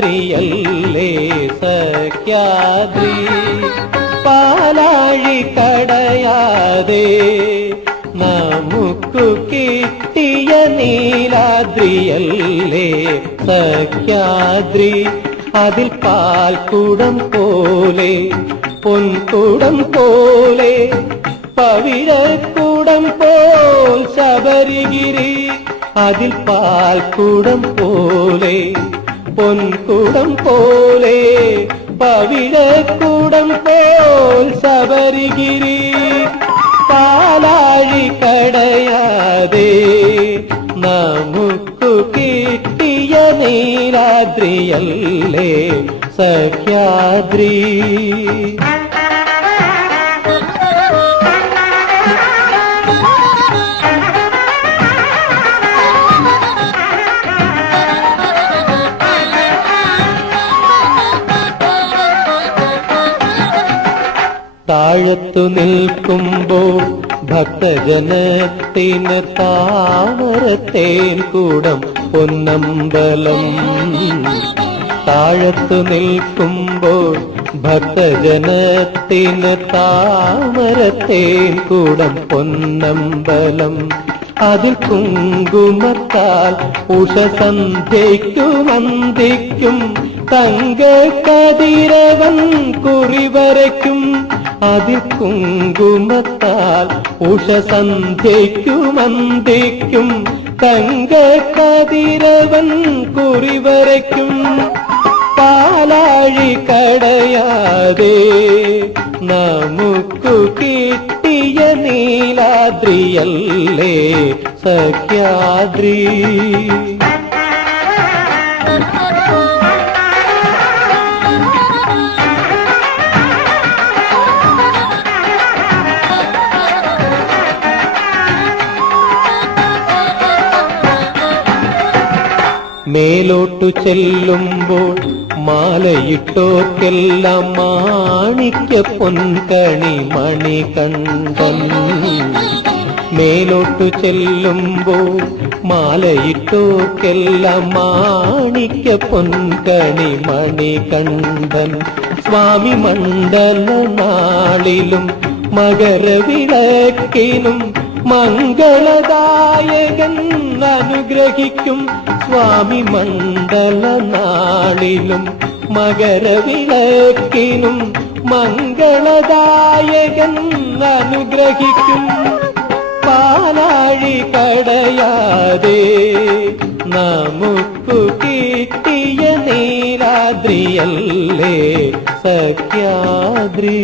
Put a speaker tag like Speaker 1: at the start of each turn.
Speaker 1: നീലാദ്രിയല്ലേ സഖ്യാദ്രി? പാലാഴി കടയാതെ നമുക്കു കിട്ടിയ നീലാദ്രിയല്ലേ സഖ്യാദ്രി? അതിൽ പാൽക്കുടം പോലെ പൊൻകുടം പോലെ പവിഴക്കുടം പോൽ ശബരിഗിരി. അതിൽ പാൽക്കുടം പോലെ പൊൻകുടം പോലെ പവിഴക്കുടം പോൽ ശബരിഗിരി പാലാഴി കടയാതെ നമുക്കു കിട്ടിയ നീരാദ്രിയല്ലേ സഖ്യാദ്രി താഴത്തു നിൽക്കുമ്പോൾ ഭക്തജനത്തിന് താമരത്തേൻ കൂടം പൊന്നമ്പലം. താഴത്തു നിൽക്കുമ്പോൾ ഭക്തജനത്തിന് താമരത്തേൻ കൂടം പൊന്നമ്പലം. അതിൽ കുങ്കുമത്താൽ ഉഷസന്ധ്യയ്ക്കു തങ്ക കതിരവൻ കുറിവരയ്ക്കും. അതിൽ കുങ്കുമത്താൽ ഉഷസന്ധ്യയ്ക്കും അന്തിക്കും തങ്ക കതിരവൻ കുറിവരയ്ക്കും പാലാഴി കടയാതെ നമുക്കു കിട്ടിയ നീലാദ്രിയല്ലേ സഖ്യാദ്രി മേലോട്ടു ചെല്ലുമ്പോൾ മാലയിട്ടോർക്കെല്ലാം മാണിക്യ പൊൻകണി മണി കണ്ടൻ മേലോട്ടു ചെല്ലുമ്പോൾ മാലയിട്ടോർക്കെല്ലാം മാണിക്യ പൊൻകണി മണി കണ്ടൻ സ്വാമി മണ്ഡല നാളിലും മകരവിളക്കിനും മംഗളദായകൻ അനുഗ്രഹിക്കും സ്വാമി മണ്ഡല നാളിലും മകരവിളക്കിനും മംഗളദായകൻ അനുഗ്രഹിക്കും. പാലാഴി കടയാതെ നമുക്കു കിട്ടിയ നീരാദ്രിയല്ലേ സഖ്യാദ്രി